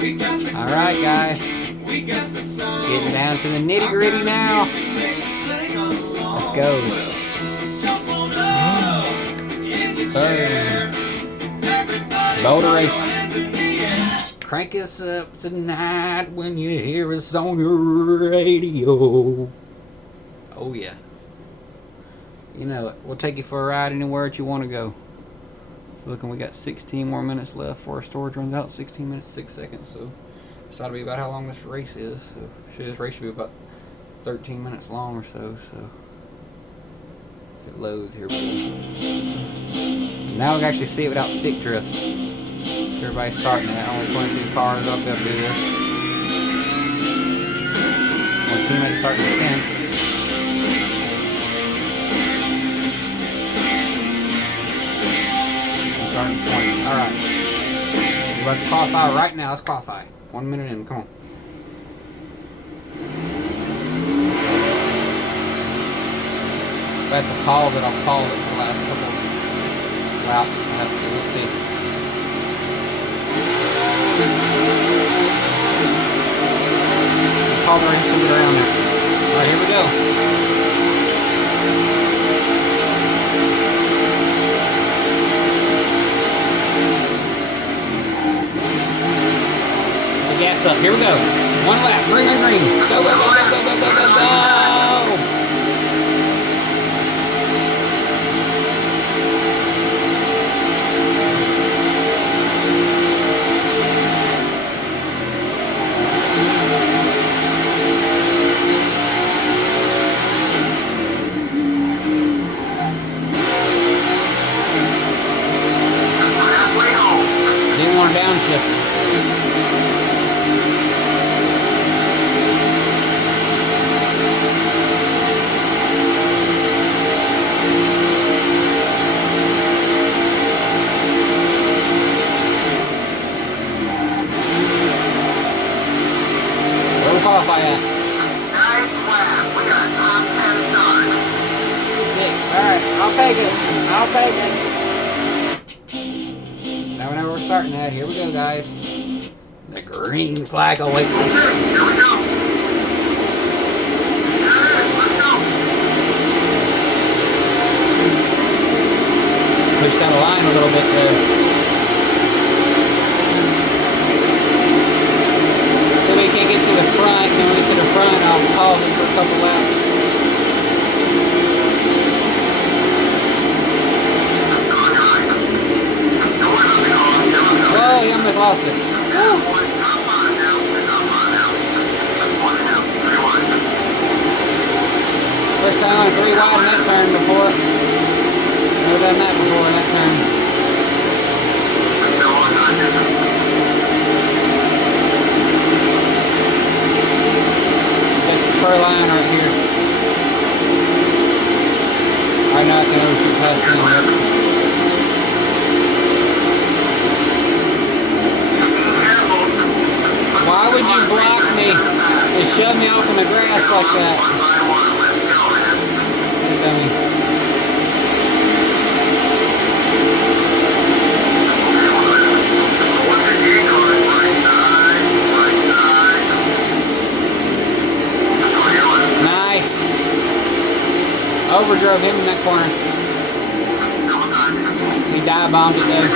Alright, guys. It's getting down to the nitty gritty now. Let's go. Third. Boulder Race. Crank us up tonight when you hear us on your radio. Oh, yeah. You know it. We'll take you for a ride anywhere that you want to go. So looking, we got 16 more minutes left before our storage runs out. 16 minutes, 6 seconds. So this ought to be about how long this race is. So this race should be about 13 minutes long or so. So if it loads here, now we can actually see it without stick drift. So everybody's starting at only 22 cars. I'll be able to do this. One teammate starting at 10th. Starting 20. Alright. We're about to qualify right now. Let's qualify. 1 minute in. Come on. If I have to pause it, I'll pause it for the last couple of laps. We'll see. Pause right into it around there. Alright, here we go. Gas up. Here we go. One lap. Green, green, green. Go, go, go, go, go, go, go, go, go. Didn't want to downshift. Qualify at 6. Alright, I'll take it. I'll take it. So now we know where we're starting at. Here we go, guys. The green flag awaits us. Here we go. Pushed down the line a little bit there. So we can't get to the front. Then when we get to the front, I'll pause it for a couple laps. Whoa, you almost lost it. First time on 3 wide in that turn before. Never done that before in that turn. Fur line right here. Right now I can overshoot past him. Why would you block me and shove me off in the grass like that? You dummy. Nice. Overdrove him in that corner. He dive bombed it though.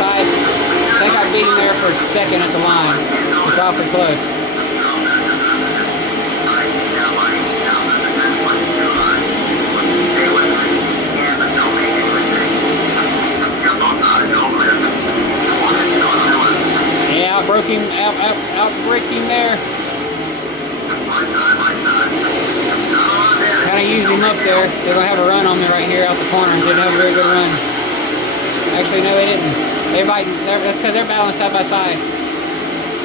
I think I beat him there for a second at the line. It's awfully close. Yeah, outbraked him there. Kind of used him up there. They're going to have a run on me right here out the corner. Didn't have a very good run. Actually, no, they didn't. That's because they're balanced side by side.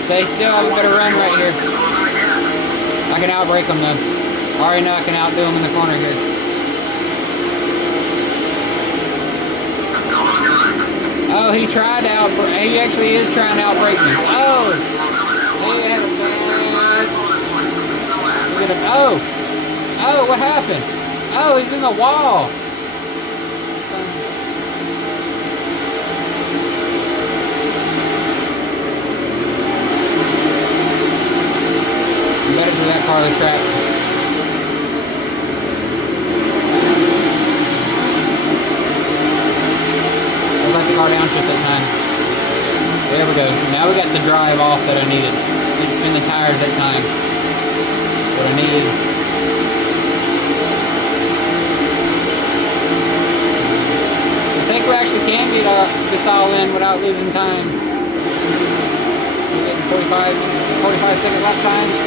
They still have a better run right here. I can outbrake them though. Already know I can outdo him in the corner here. Oh, he tried to he actually is trying to outbrake me. Oh! He had a bad... Oh! Oh, what happened? Oh, he's in the wall! I'm better to that part of the track. Like the car downshift that time. There we go. Now we got the drive off that I needed. Didn't spin the tires that time. That's what I needed. I think we actually can get this all in without losing time. So we're getting 45-second lap times.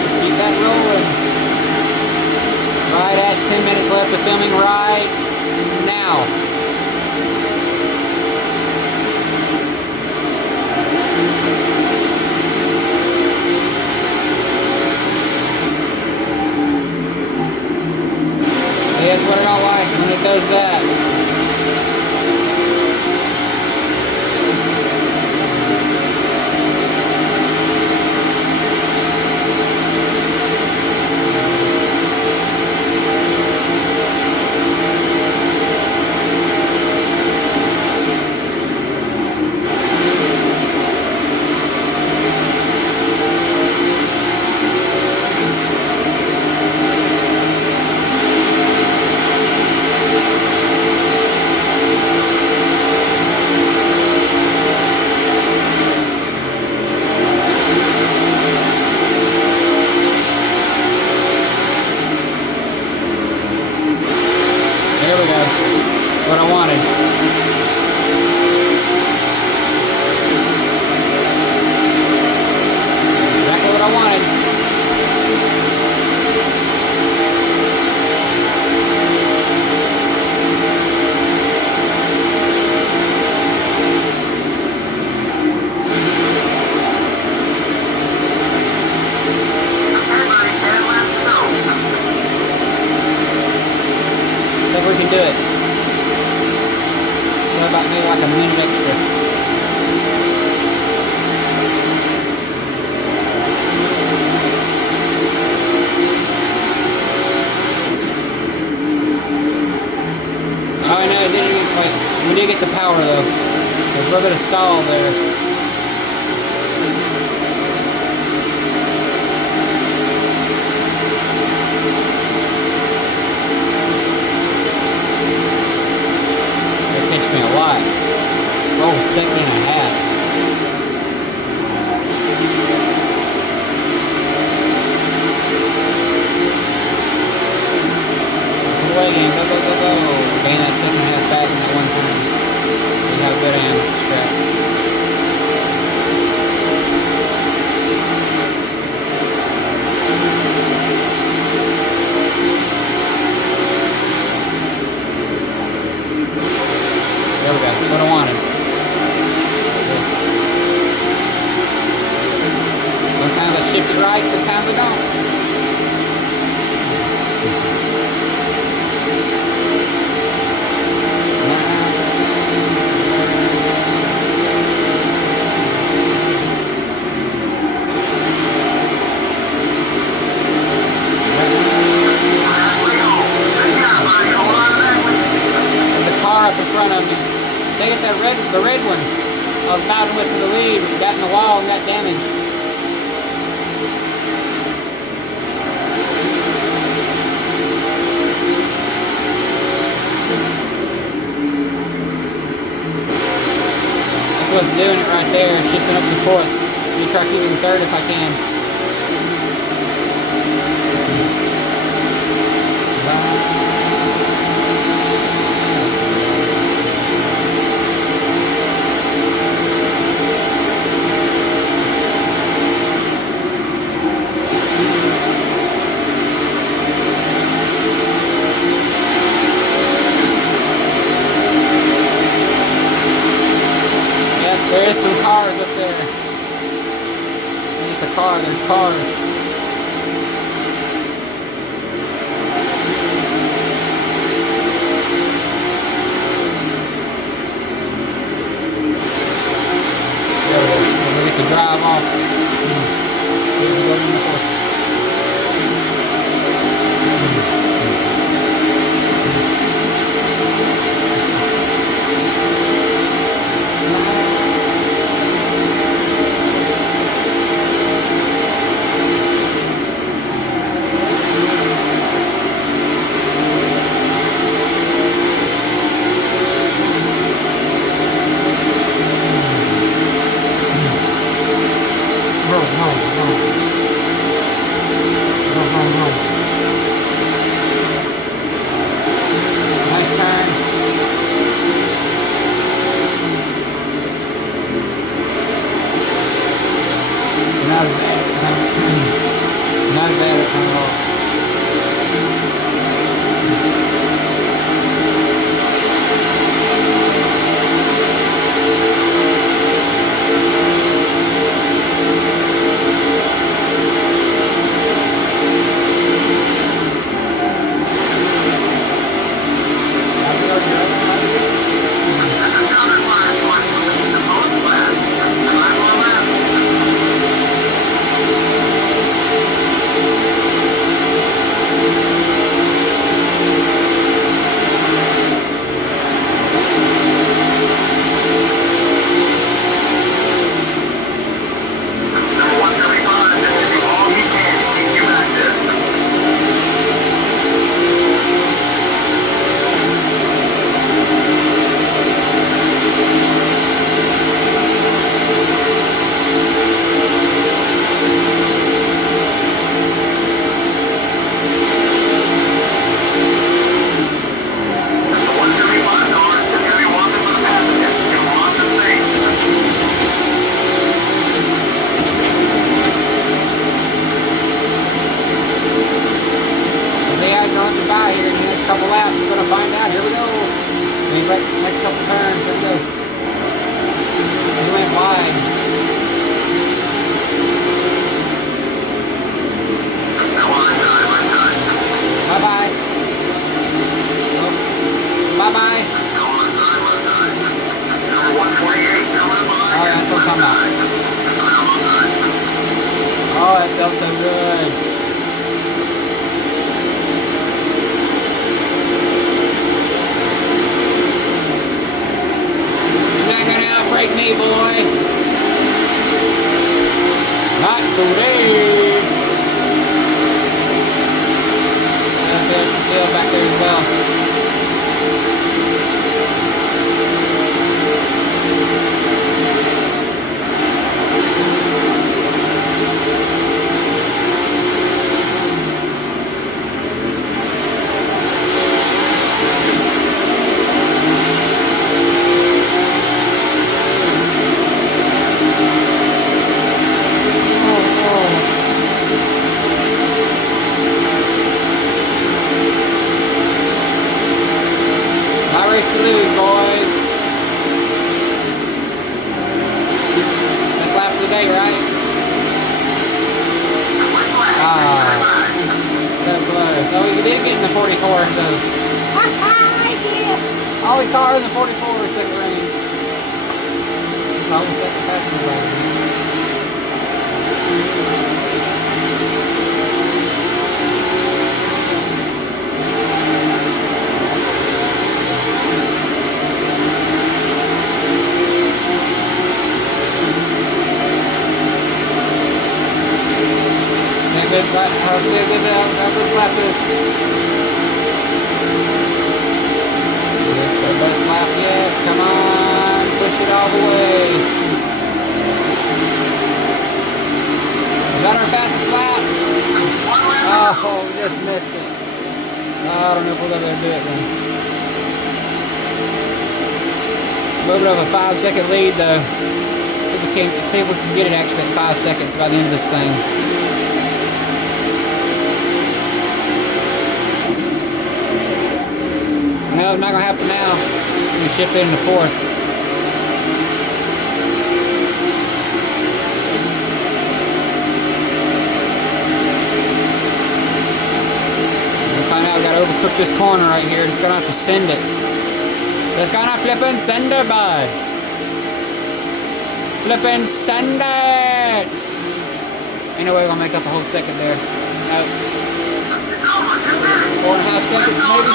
Let's keep that rolling. Right at 10 minutes left of filming right now. See, that's what I don't like when it does that. What I wanted. That's exactly what I wanted. I think we can do it. About maybe like a minute extra. Oh, I know, it didn't even quite. We did get the power though. There's a little bit of stall there. Me a lot. Oh, second and a half. Go away, game. Go, go, go, go. Gain that second half back in that one time. See how good I am with this track. There we go. That's what I wanted. Sometimes I shift it right, sometimes I don't. There's a car up in front of me. I think it's the red one I was battling with for the lead. Got in the wall and got damaged. That's what's doing it right there, shifting up to fourth. I'm gonna try keeping third if I can. There is some cars up there. There's the car. There's laps? We're gonna find out. Here we go. These next couple turns. Here we go. He went wide. Bye bye. Oh. Bye bye. Oh, that's what I'm talking about. Oh, that felt so good. You're not gonna outbreak me, boy. Not today. And there's the field back there as well. To lose, boys. Best lap of the day, right? So close. Oh, we did get in the 44 though. Yeah! Only car in the 44 second range. It's almost second passing by. I'll see how this lap is. This is our best lap yet. Come on, push it all the way. Is that our fastest lap? Oh, we just missed it. Oh, I don't know if we'll ever do it then. A little bit of a 5-second lead though. See if we can get it actually at 5 seconds by the end of this thing. No, not gonna happen now. It's gonna shift it into fourth. We'll find out. We gotta overcook this corner right here. Just gonna have to send it. Just gonna flip and send it, bud. Flip and send it. Ain't no way we're gonna make up a whole second there. No. 4.5 seconds maybe.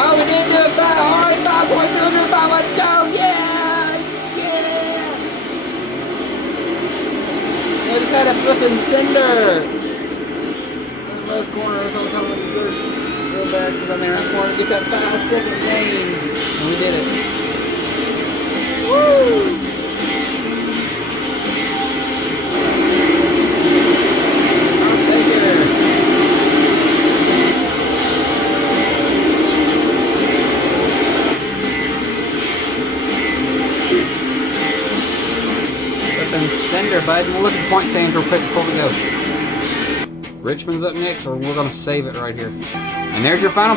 Oh, we did do it. Alright, 5.005. Let's go. Yeah. Yeah. I just had a flipping cinder. That was most corner. I was only talking about the dirt. Real bad because I'm in that corner to get that 5-second gain. And we did it. Woo. Sender, bud. We'll look at the point stands real quick before we go. Richmond's up next, or we're going to save it right here. And there's your final